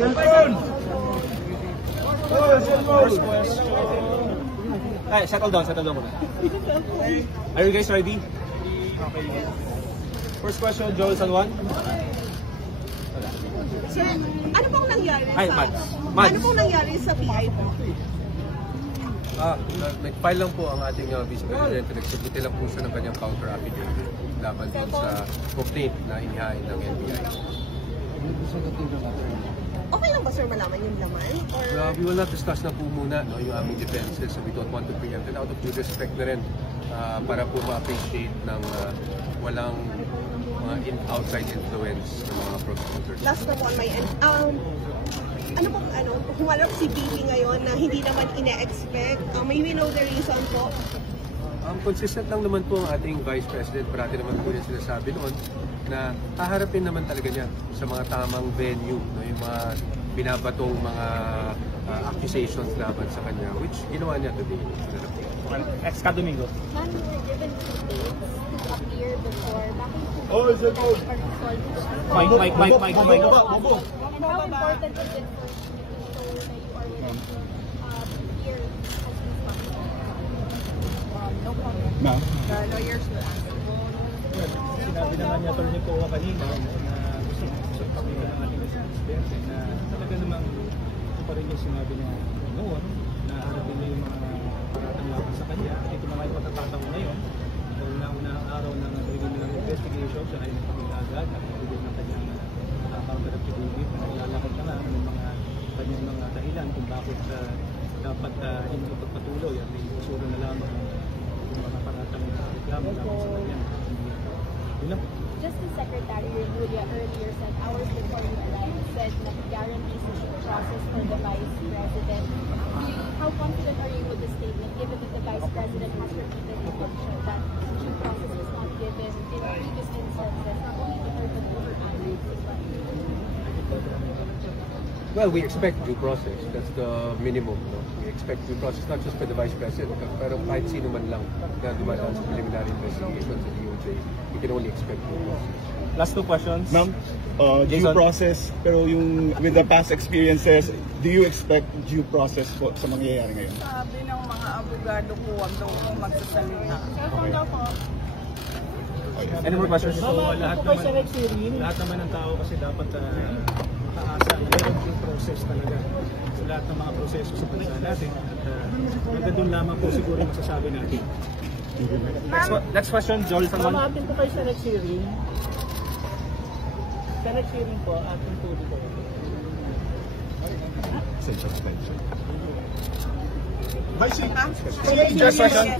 Cellphone! First question. Ay, settle down muna. Are you guys ready? Okay. First question, Joel San Juan. Sir, ano pong nangyari Mads. Ano pong nangyari sa PI po? Nag-file lang po ang ating Vice President. Nag-submit lang po siya ng kanyang counter affidavit laban din sa complaint na inihain ng NBI. Okay lang ba sir malaman yung laman? Or... We will not discuss na po muna yung aming defenses, so we don't want to preempt it out of due respect na rin para po ma-appreciate ng walang outside influence ng mga prosecutors. Last na po on my end. Humarap si BP ngayon na hindi naman ine-expect. May we know the reason po? Consistent lang naman po ang ating Vice President. Parati naman po yung sinasabi noon na haharapin naman talaga niya sa mga tamang venue, no? Yung mga binabatong mga accusations laban sa kanya, which ginawa niya today. Ex-Ka Domingo. Oh, is it good? Mike. Bobo. How important is it for you to show that you are here as no comment? Ma'am? The lawyers will answer. Sinabi naman niya Atty. Coa kanina na gusto pakita ng ating presidente na talaga namang ito pa rin yung sinabi niya noon na harapin niya yung mga paratang laban sa kanya. At ito na nga yung matatataw ngayon. Dahil na unang araw ng preliminary investigation, siya ay nagpapila agad, nagpapili ng kanyang counter affidavit na nilalakad na nga ng mga kanyang mga dahilan kung bakit dapat hindi pagpatuloy at may kusuro na lamang yung mga paratang reklamo laban sa kanya. Justice Secretary Remulla earlier said hours before you arrived said that he guarantees the due process for the Vice President. How confident are you with the statement given that the Vice President has repeatedly mentioned that due process was not given in previous instances, not only to her but to her allies as well? Well, we expect due process. That's the minimum. No? We expect due process not just for the Vice President, pero kahit sino man lang na dumadaan sa preliminary investigation sa DOJ, we can only expect due process. Last two questions. Ma'am, due process, pero yung with the past experiences, do you expect due process po sa mangyayari ngayon? Sabi ng mga abogado ko, wag daw akong magsasalita. Any more questions? Lahat naman ng tao kasi dapat makaasa na meron yung process talaga sa lahat ng mga proseso sa bansa natin at doon lamang po siguro masasabi natin. Next question, Joel San Juan. Mamatin po kayo sa next hearing. Sa next hearing po, ating tuloy ko.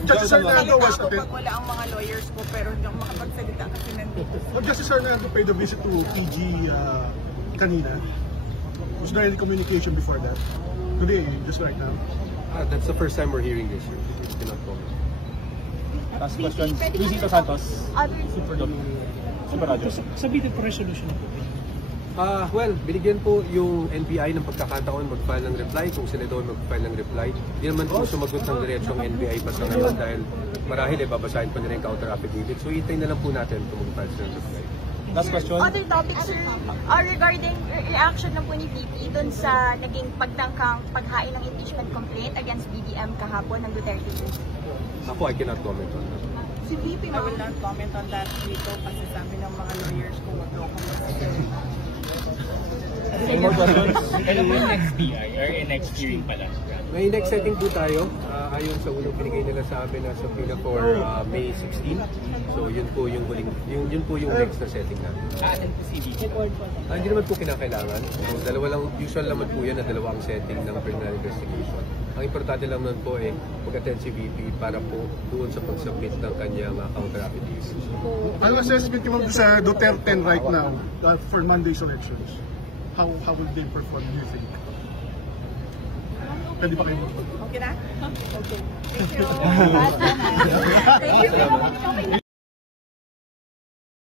Justice Hernando was a bit... Pag wala ang mga lawyers ko pero hindi ako makapagsalita kasi nandito. Justice Hernando paid a visit to PG kanina. Was there any communication before that? Today, just right now? That's the first time we're hearing this. We cannot comment. Last question, Luisito Santos. Super Radio. Sabihin po resolution. Well, binigyan po yung NBI ng pagkakataon mag-file ng reply kung sila doon mag-file ng reply. Hindi naman po sumagot ng diretsyo ang NBI pa sa ngayon dahil marahil babasahin pa nila yung counter affidavit. So hintayin na lang po natin kung mag-file sila ng reply. Last question. Other topics, sir, regarding reaction ng po ni VP dun sa naging pagtangkang paghain ng impeachment complaint against BBM kahapon ng Duterte. Ako, I cannot comment on that. Si VP, I will not comment on that dito kasi sabi ng mga lawyers ko, wag daw akong magsasalita. Any more questions? Next BI or next hearing pala? May next setting po tayo. Ayon sa unang pinigay nila sa amin na sa pila for May 16. So yun po yung huling, yun po yung next na setting natin. Atin po si VP. Hindi naman po kinakailangan. So dalawa lang, usual naman po yan na dalawang setting ng preliminary investigation. Ang importante lang naman po mag-attend si VP para po doon sa pag-submit ng kanyang counter affidavit. Ano assessment yung sa Duterte right now for Monday's elections? How will they perform, do you think? Pwede ba kayo? Okay na? Okay. Thank you.